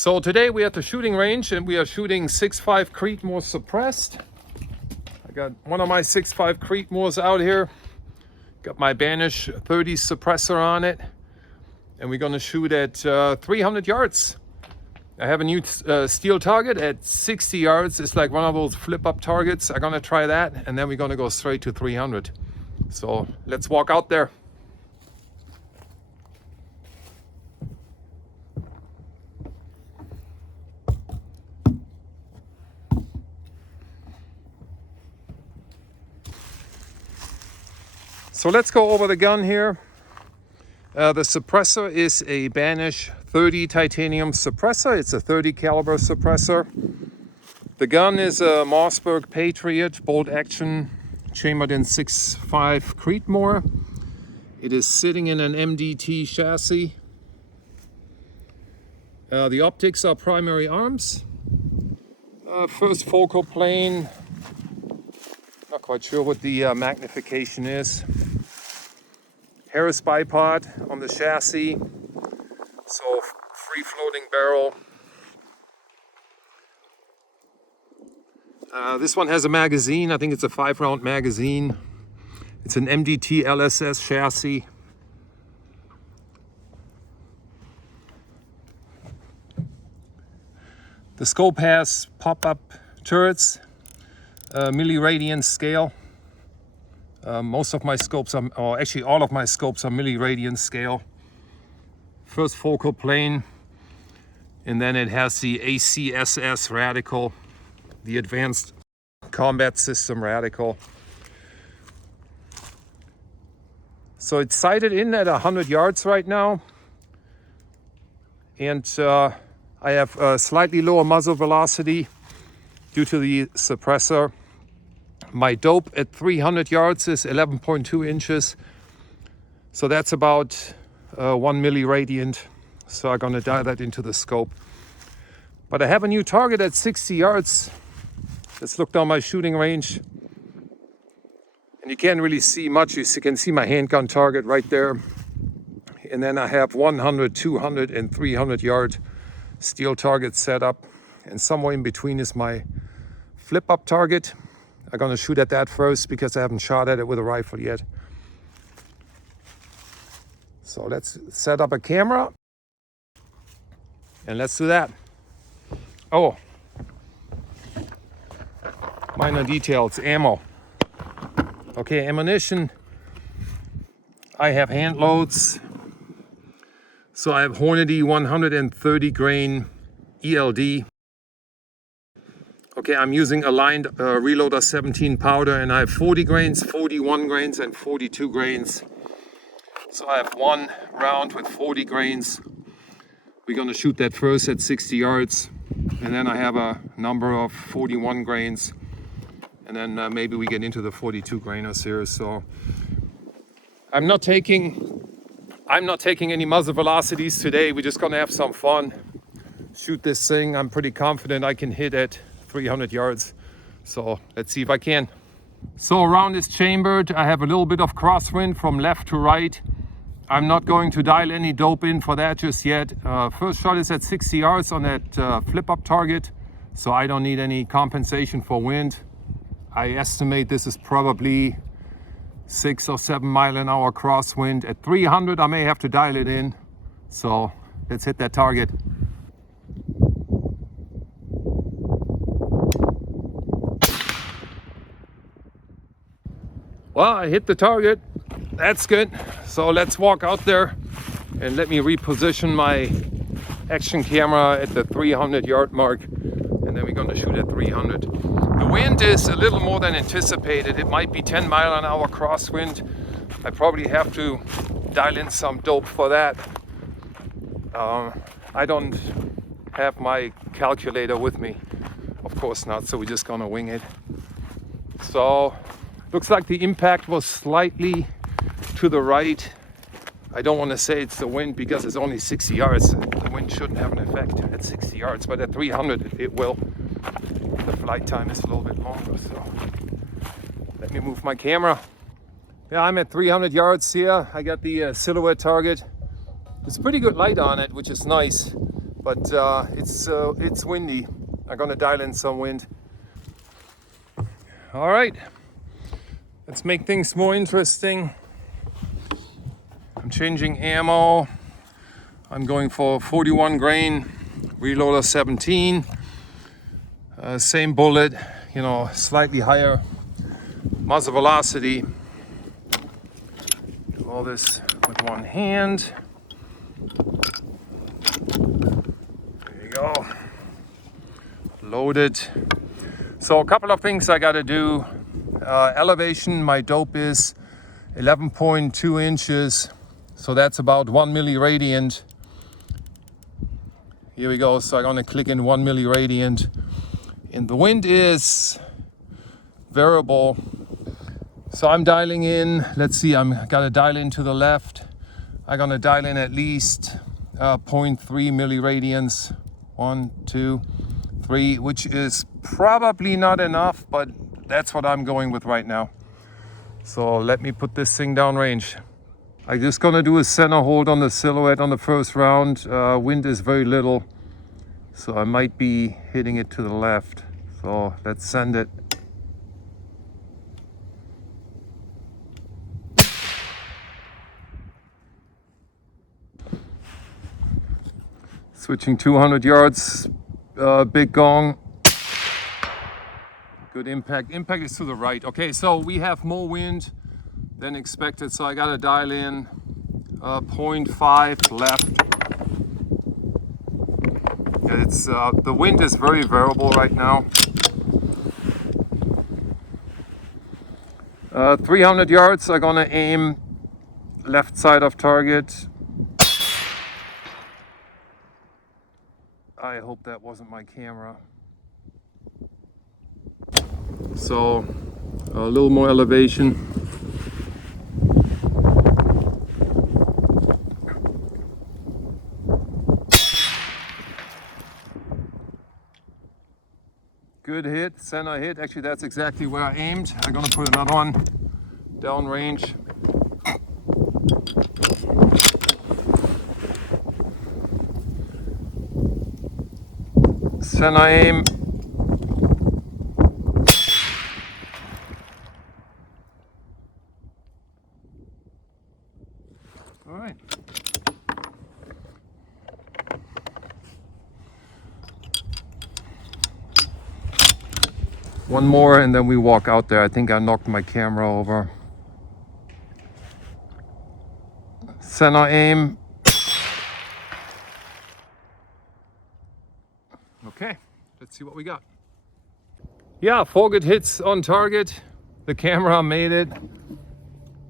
So today we're at the shooting range and we are shooting 6.5 Creedmoor suppressed. I got one of my 6.5 Creedmoors out here. Got my Banish 30 suppressor on it. And we're gonna shoot at 300 yards. I have a new steel target at 60 yards. It's like one of those flip up targets. I'm gonna try that and then we're gonna go straight to 300. So let's walk out there. So let's go over the gun here. The suppressor is a Banish 30 titanium suppressor. It's a 30 caliber suppressor. The gun is a Mossberg Patriot bolt action chambered in 6.5 Creedmoor. It is sitting in an MDT chassis. The optics are primary arms. First focal plane, not quite sure what the magnification is. Harris bipod on the chassis, so free floating barrel. This one has a magazine. I think it's a 5-round magazine. It's an MDT LSS chassis. The scope has pop-up turrets, milliradian scale. Most of my scopes are, or actually all of my scopes are milliradian scale. First focal plane, and then it has the ACSS radical, the Advanced Combat System radical. So it's sighted in at 100 yards right now, and I have a slightly lower muzzle velocity due to the suppressor. My dope at 300 yards is 11.2 inches. So that's about 1 milliradian. So I'm gonna dial that into the scope. But I have a new target at 60 yards. Let's look down my shooting range. And you can't really see much. You can see my handgun target right there. And then I have 100, 200, and 300 yard steel targets set up. And somewhere in between is my flip up target. I'm gonna shoot at that first because I haven't shot at it with a rifle yet. So let's set up a camera and let's do that. Oh, minor details, ammo. Okay, ammunition. I have hand loads. So I have Hornady 130 grain ELD. Okay, I'm using aligned Reloader 17 powder, and I have 40 grains, 41 grains, and 42 grains. So I have one round with 40 grains. We're gonna shoot that first at 60 yards. And then I have a number of 41 grains. And then maybe we get into the 42 grainers here. So I'm not taking any muzzle velocities today. We're just gonna have some fun. Shoot this thing. I'm pretty confident I can hit at 300 yards. So let's see if I can. So around is chambered. I have a little bit of crosswind from left to right. I'm not going to dial any dope in for that just yet. First shot is at 60 yards on that flip up target. So I don't need any compensation for wind. I estimate this is probably 6 or 7 mile an hour crosswind. At 300, I may have to dial it in. So let's hit that target. Well, I hit the target. That's good. So let's walk out there and let me reposition my action camera at the 300 yard mark. And then we're gonna shoot at 300. The wind is a little more than anticipated. It might be 10 mile an hour crosswind. I probably have to dial in some dope for that. I don't have my calculator with me. Of course not, so we're just gonna wing it. So looks like the impact was slightly to the right. I don't want to say it's the wind because it's only 60 yards. The wind shouldn't have an effect at 60 yards, but at 300 it will. The flight time is a little bit longer, so let me move my camera. Yeah, I'm at 300 yards here. I got the silhouette target. It's pretty good light on it, which is nice. but it's windy. I'm gonna dial in some wind. All right, let's make things more interesting. I'm changing ammo. I'm going for 41 grain, reloader 17. Same bullet, you know, slightly higher muzzle velocity. Do all this with one hand. There you go. Loaded. So a couple of things I gotta do. Elevation, my dope is 11.2 inches. So that's about 1 milliradian. Here we go. So I'm gonna click in 1 milliradian. And the wind is variable. So I'm dialing in, let's see, I'm gonna dial in to the left. I'm gonna dial in at least 0.3 milliradians. 1, 2, 3, which is probably not enough, but that's what I'm going with right now. So let me put this thing downrange. I'm just gonna do a center hold on the silhouette on the first round. Wind is very little, so I might be hitting it to the left. So let's send it. Switching 200 yards, big gong. Good impact. Impact is to the right. Okay, so we have more wind than expected, so I gotta dial in 0.5 left. It's the wind is very variable right now. 300 yards, I'm gonna aim left side of target. I hope that wasn't my camera. So a little more elevation. Good hit, center hit. Actually, that's exactly where I aimed. I'm gonna put another one downrange. Center aim. All right. One more and then we walk out there. I think I knocked my camera over. Center aim. Okay, let's see what we got. Yeah, 4 good hits on target. The camera made it.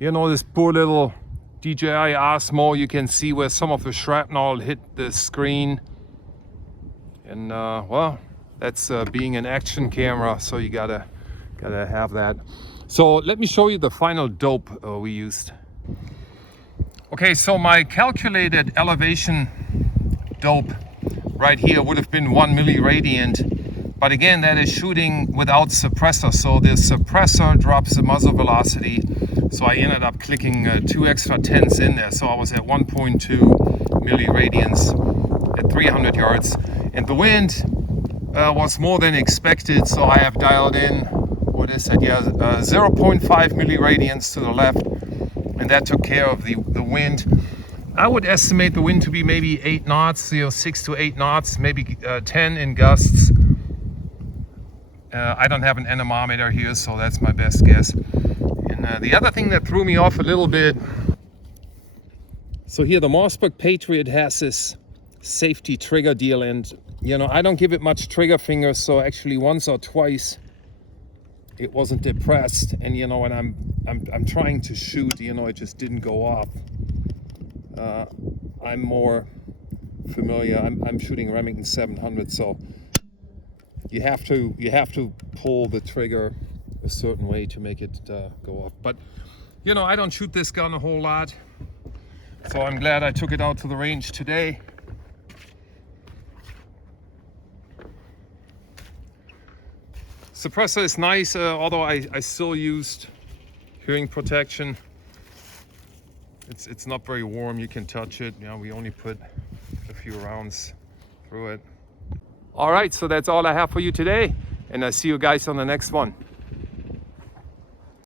You know, this poor little DJI Osmo, you can see where some of the shrapnel hit the screen. And well, that's being an action camera, so you gotta have that. So let me show you the final dope we used. Okay, so my calculated elevation dope right here would have been 1 milliradian, but again, that is shooting without suppressor, so the suppressor drops the muzzle velocity. So I ended up clicking 2 extra tenths in there, so I was at 1.2 milliradians at 300 yards, and the wind was more than expected, so I have dialed in, what is that, 0.5 milliradians to the left, and that took care of the wind. I would estimate the wind to be maybe 8 knots, 6 to 8 knots, maybe 10 in gusts. I don't have an anemometer here, so that's my best guess. And the other thing that threw me off a little bit, so here the Mossberg Patriot has this safety trigger deal, and you know, I don't give it much trigger fingers, so actually once or twice it wasn't depressed, and you know, when I'm trying to shoot, you know, it just didn't go off. I'm more familiar. I'm shooting Remington 700, so you have to pull the trigger a certain way to make it go off. But you know, I don't shoot this gun a whole lot, so I'm glad I took it out to the range today. Suppressor is nice, although I still used hearing protection. It's not very warm, you can touch it. You know, we only put a few rounds through it. All right, so that's all I have for you today, and I'll see you guys on the next one.